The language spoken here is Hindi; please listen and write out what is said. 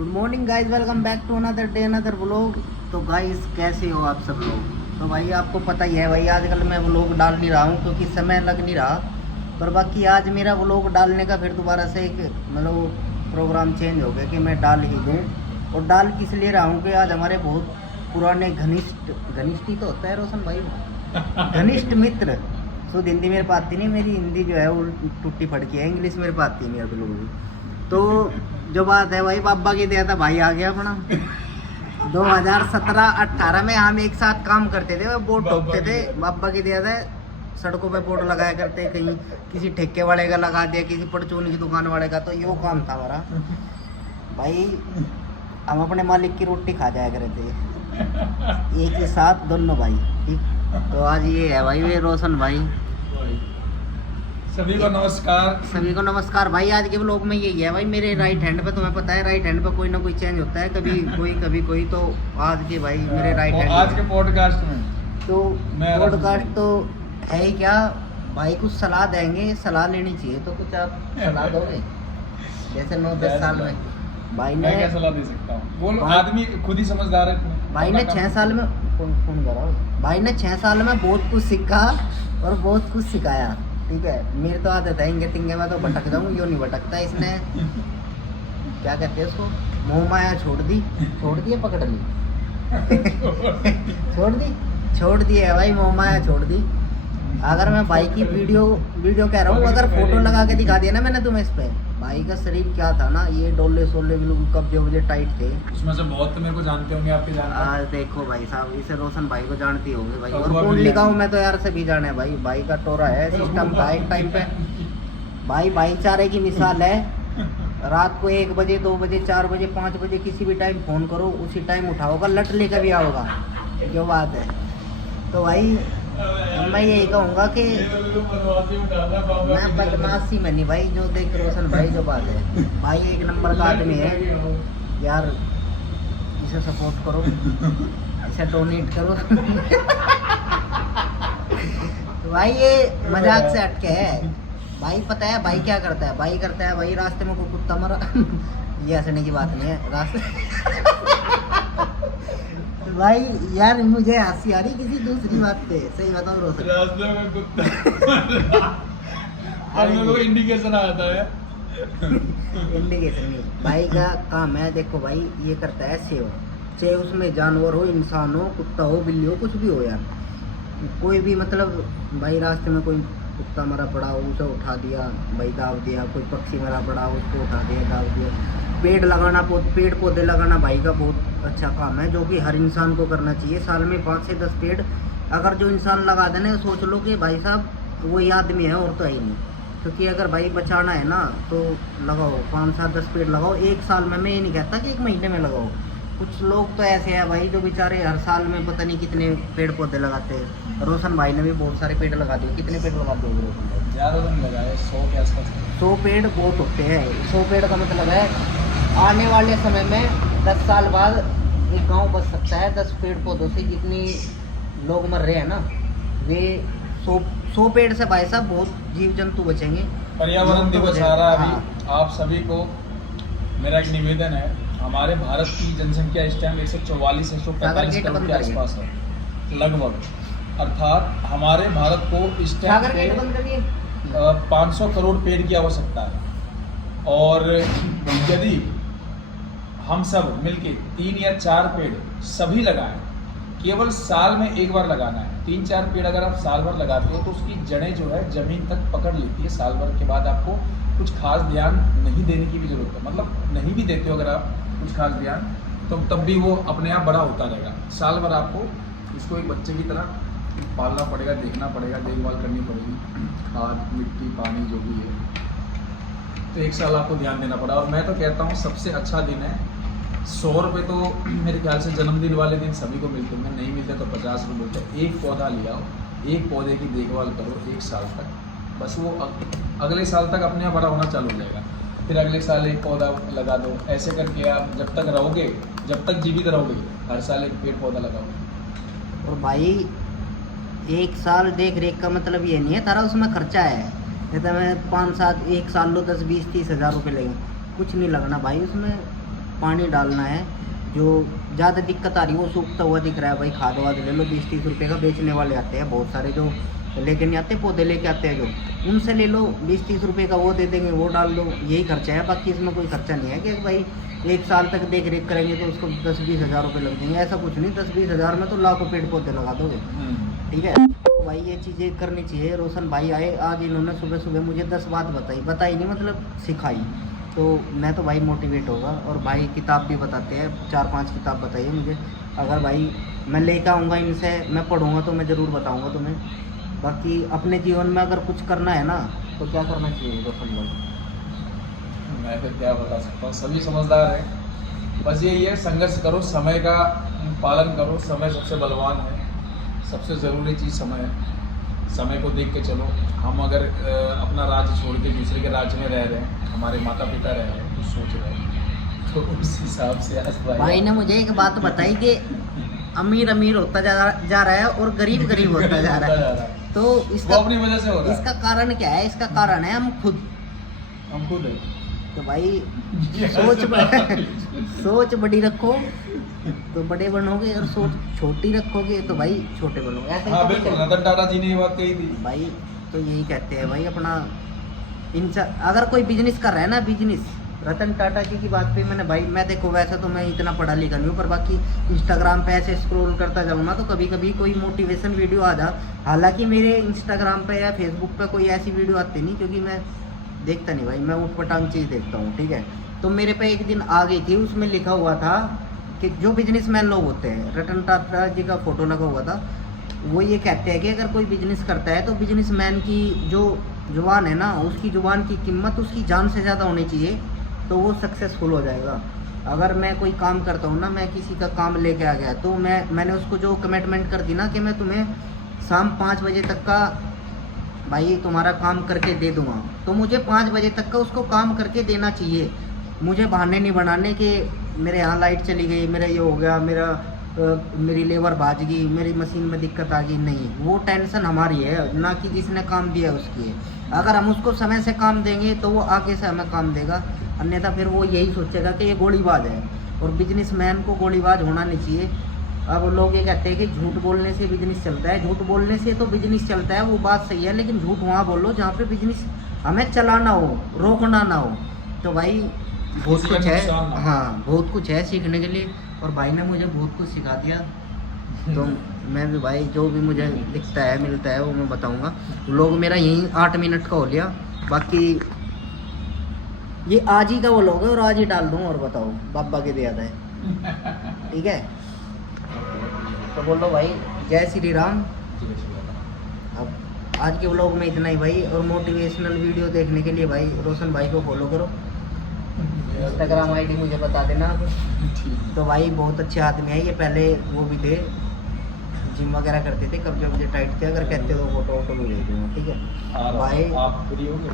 Good morning guys, welcome back to another day another vlog. तो गाइस कैसे हो आप सब लोग। तो भाई आपको पता ही है भाई, आजकल मैं व्लॉग डाल नहीं रहा हूँ क्योंकि समय लग नहीं रहा। पर बाकी आज मेरा व्लॉग डालने का फिर दोबारा से एक मतलब प्रोग्राम चेंज हो गया कि मैं डाल ही दूँ। और डाल किस लिए रहा हूँ कि आज हमारे बहुत पुराने घनिष्ठ ही तो होता है रोशन भाई, घनिष्ठ मित्र। शुद्ध हिंदी मेरे पास आती नहीं, मेरी हिंदी जो है वो टूटी फटकी है, इंग्लिश मेरे पास आती नहीं है बिल्कुल भी। तो जो बात है भाई, बाबा की दिया था भाई आ गया अपना। 2017-18 में हम एक साथ काम करते थे, बोर्ड ठोकते थे। बाबा की दिया था, सड़कों पे बोर्ड लगाया करते, कहीं किसी ठेके वाले का लगा दिया, किसी परचून की दुकान वाले का। तो यो काम था हमारा भाई, हम अपने मालिक की रोटी खा जाया करते थे एक ही साथ दोनों भाई। ठीक, तो आज ये है भाई, ये रोशन भाई। सभी को नमस्कार। सभी को नमस्कार भाई। आज के व्लॉग में यही है भाई, मेरे राइट हैंड पे, तुम्हें पता है राइट हैंड पे कोई ना कोई चेंज होता है, कभी कोई। तो आज के भाई मेरे राइट हैंड आज के पॉडकास्ट में तो पॉडकास्ट तो है ही क्या भाई, कुछ सलाह देंगे, सलाह लेनी चाहिए। तो कुछ आप सलाह दोगे? जैसे 9-10 साल में भाई ने, मैं क्या सलाह दे सकता हूँ? बोलो, आदमी खुद ही समझदार है। भाई ने 6 साल में फोन करा, भाई ने 6 साल में बहुत कुछ सीखा और बहुत कुछ सिखाया। ठीक है, मेरे तो आदत है इंगे तिंगे में तो भटक जाऊँ, यो नहीं भटकता। इसने क्या कहते हैं उसको, मोह माया छोड़ दी है, पकड़ ली छोड़ दी है भाई, मोह माया छोड़ दी। अगर मैं भाई की वीडियो कह रहा हूँ, अगर फोटो लगा के दिखा दिया ना मैंने तुम्हें, इस पे भाई का शरीर क्या था ना, ये डोले सोले बिल्कुल कब्जे टाइट थे। उसमें से बहुत तो मेरे को जानते होंगे, आपके जानते आज देखो भाई साहब, इसे रोशन भाई को जानती होंगे भाई, और कौन लिखाऊं मैं तो यार से भी जाने भाई। भाई का टोरा है, सिस्टम था एक टाइम पे भाई, भाईचारे की मिसाल है। रात को 1 बजे 2 बजे 4 बजे 5 बजे किसी भी टाइम फोन करो, उसी टाइम उठाओगा, लट लेकर भी आओगा। जो बात है तो भाई मैं यही कहूँगा कि मैं बदमाशी में नहीं भाई, जो देख रोशन भाई जो बात है भाई, एक नंबर का आदमी है यार। इसे सपोर्ट करो, इसे डोनेट करो तो भाई ये मजाक से हटके है भाई। पता है भाई क्या करता है? भाई करता है भाई, रास्ते में कोई कुत्ता मरा ये हंसने की बात नहीं है रास्ते भाई यार मुझे हंसी आ रही किसी दूसरी बात पे, सही बताओ रोशन। रास्ते में कुत्ता और मेरे को इंडिकेशन आता है। इंडिकेशन नहीं, भाई का काम है। देखो भाई ये करता है सेव, चाहे उसमें जानवर हो, इंसान हो, कुत्ता हो, बिल्ली हो, कुछ भी हो यार, कोई भी मतलब भाई रास्ते में कोई कुत्ता मरा पड़ा हो उसे उठा दिया भाई, दाव दिया। कोई पक्षी मरा पड़ा हो उसको उठा दिया, दाव दिया। पेड़ पौधे लगाना भाई का बहुत अच्छा काम है, जो कि हर इंसान को करना चाहिए। साल में 5 से 10 पेड़ अगर जो इंसान लगा देना, सोच लो कि भाई साहब वही आदमी है और तो है ही नहीं। क्योंकि अगर भाई बचाना है ना तो लगाओ, 5 7 10 पेड़ लगाओ एक साल में। मैं ये नहीं कहता कि 1 महीने में लगाओ। कुछ लोग तो ऐसे हैं भाई जो बेचारे हर साल में पता नहीं कितने पेड़ पौधे लगाते हैं। रोशन भाई ने भी बहुत सारे पेड़ लगा दिए। कितने पेड़ लगा दिए रोशन भाई? ज़्यादा तो नहीं लगाए, 100 के आसपास। 100 पेड़ बहुत होते हैं। 100 पेड़ का मतलब है आने वाले समय में 10 साल बाद एक गांव बच सकता है 10 पेड़ पौधों से। जितनी लोग मर रहे हैं ना, वे 100 पेड़ से भाई साहब बहुत जीव जंतु बचेंगे। पर्यावरण दिवस आ रहा है अभी। हाँ। आप सभी को मेरा एक निवेदन है, हमारे भारत की जनसंख्या इस टाइम 144-145 करोड़ के आसपास है लगभग। अर्थात हमारे भारत को इस टाइम पे 500 करोड़ पेड़ की आवश्यकता है। और यदि हम सब मिलके 3 या 4 पेड़ सभी लगाएं, केवल साल में एक बार लगाना है। 3-4 पेड़ अगर आप साल भर लगाते हो तो उसकी जड़ें जो है जमीन तक पकड़ लेती है। साल भर के बाद आपको कुछ खास ध्यान नहीं देने की भी जरूरत है, मतलब नहीं भी देते हो अगर आप कुछ खास ध्यान, तो तब भी वो अपने आप बड़ा होता रहेगा। साल भर आपको इसको एक बच्चे की तरह पालना पड़ेगा, देखना पड़ेगा, देखभाल करनी पड़ेगी, खाद मिट्टी पानी जो भी है। तो 1 साल आपको ध्यान देना पड़ा। और मैं तो कहता हूँ सबसे अच्छा दिन है 100 रुपये तो मेरे ख्याल से जन्मदिन वाले दिन सभी को मिलते हैं, नहीं मिलते तो 50 रुपये मिलते। एक पौधा लिया हो, एक पौधे की देखभाल करो 1 साल तक, बस वो अगले साल तक अपने आप बड़ा होना चालू हो जाएगा। फिर अगले साल एक पौधा लगा दो। ऐसे करके आप जब तक रहोगे, जब तक जीवित रहोगे, हर साल एक पेड़ पौधा लगाओगे। और भाई 1 साल देख रेख का मतलब ये नहीं है तारा उसमें खर्चा है। जैसे मैं 5-7 1 साल लो 10 20 30 हज़ार रुपये लगेंगे, कुछ नहीं लगना भाई उसमें। पानी डालना है, जो ज़्यादा दिक्कत आ रही है वो सूखता हुआ दिख रहा है भाई, खाद वाद ले लो 20-30 रुपये का बेचने वाले आते हैं बहुत सारे, जो लेके नहीं आते, पौधे लेके आते हैं जो, उनसे ले लो 20-30 रुपये का, वो दे देंगे, वो डाल दो, यही खर्चा है, बाकी इसमें कोई खर्चा नहीं है कि भाई 1 साल तक देख रेख करेंगे तो उसको 10-20 हज़ार रुपये लग जाएंगे, ऐसा कुछ नहीं, 10-20 हज़ार में तो लाखों पेड़ पौधे लगा दोगे। ठीक है, तो भाई ये चीज़ें करनी चाहिए। रोशन भाई आए आज, इन्होंने सुबह सुबह मुझे 10 बात बताई नहीं, मतलब सिखाई, तो मैं तो भाई मोटिवेट होगा। और भाई किताब भी बताते हैं, 4-5 किताब बताइए मुझे, अगर भाई मैं लेकर आऊँगा इनसे, मैं पढ़ूँगा तो मैं ज़रूर बताऊँगा तुम्हें। बाकी अपने जीवन में अगर कुछ करना है ना तो क्या करना चाहिए रोशन भाई? मैं फिर क्या बता सकता हूँ, सभी समझदार हैं, बस यही है, संघर्ष करो, समय का पालन करो, समय सबसे बलवान है, सबसे ज़रूरी चीज़ समय है, समय को देख के चलो। हम अगर अपना राज्य छोड़ के दूसरे के राज्य में रह रहे हैं, हमारे माता पिता रह रहे हैं, कुछ सोच रहे हैं, तो उस हिसाब से आज भाई ने मुझे एक बात बताई कि अमीर होता जा रहा है और गरीब होता जा रहा है, तो इसका अपनी वजह से हो रहा है। इसका कारण क्या है? इसका कारण है हम खुद है। तो भाई सोच बड़ी रखो तो बड़े बनोगे, और सोच छोटी रखोगे तो भाई छोटे बनोगे। ऐसे हाँ बिल्कुल, रतन टाटा जी ने ये बात कही थी भाई, तो यही कहते हैं भाई अपना अगर कोई बिजनेस कर रहा है ना, बिजनेस, रतन टाटा जी की बात पे मैंने भाई, मैं देखो वैसे तो मैं इतना पढ़ा लिखा नहीं हूँ, पर बाकी इंस्टाग्राम पे ऐसे स्क्रॉल करता जाऊँ ना तो कभी कभी कोई मोटिवेशन वीडियो आ जा, हालांकि मेरे इंस्टाग्राम पे या फेसबुक पे कोई ऐसी वीडियो आती नहीं, क्योंकि मैं देखता नहीं भाई, मैं उठपटांग चीज़ देखता हूँ। ठीक है, तो मेरे पे एक दिन आ गई थी, उसमें लिखा हुआ था कि जो बिजनेसमैन लोग होते हैं, रतन टाटा जी का फोटो लगा हुआ था, वो ये कहते हैं कि अगर कोई बिजनेस करता है तो बिजनेसमैन की जो जुबान है ना, उसकी जुबान की कीमत उसकी जान से ज़्यादा होनी चाहिए, तो वो सक्सेसफुल हो जाएगा। अगर मैं कोई काम करता हूँ ना, मैं किसी का काम लेके आ गया, तो मैंने उसको जो कमिटमेंट कर दी ना कि मैं तुम्हें शाम 5 बजे तक का भाई तुम्हारा काम करके दे दूँगा, तो मुझे 5 बजे तक का उसको काम करके देना चाहिए। मुझे बहाने नहीं बनाने कि मेरे यहाँ लाइट चली गई, मेरा ये हो गया, मेरी लेबर भाज गई, मेरी मशीन में दिक्कत आ गई, नहीं, वो टेंशन हमारी है ना कि जिसने काम दिया उसकी है। अगर हम उसको समय से काम देंगे तो वो आगे से हमें काम देगा, अन्यथा फिर वो यही सोचेगा कि ये गोलीबाज है, और बिजनेसमैन को गोलीबाज होना नहीं चाहिए। अब लोग ये कहते हैं कि झूठ बोलने से बिजनेस चलता है, झूठ बोलने से तो बिजनेस चलता है, वो बात सही है, लेकिन झूठ वहाँ बोलो जहाँ पे बिजनेस हमें चलाना हो, रोकना ना हो। तो भाई बहुत कुछ है, हाँ बहुत कुछ है सीखने के लिए, और भाई ने मुझे बहुत कुछ सिखा दिया। तो मैं भी भाई जो भी मुझे दिखता है मिलता है वो मैं बताऊंगा। लोग मेरा यही 8 मिनट का हो लिया, बाकी ये आज ही का वो लोग है और आज ही डाल दूँ, और बताओ बाबा के दिया था। ठीक है, तो बोलो भाई जय श्री राम। अब आज के व्लॉग में इतना ही भाई, और मोटिवेशनल वीडियो देखने के लिए भाई रोशन भाई को फॉलो करो, इंस्टाग्राम आईडी मुझे बता देना। तो भाई बहुत अच्छे आदमी है ये, पहले वो भी थे, जिम वगैरह करते थे, कब्जे टाइट थे, अगर कहते तो फोटो भी भेज दूँगा। ठीक है भाई, आप फ्री हो गए?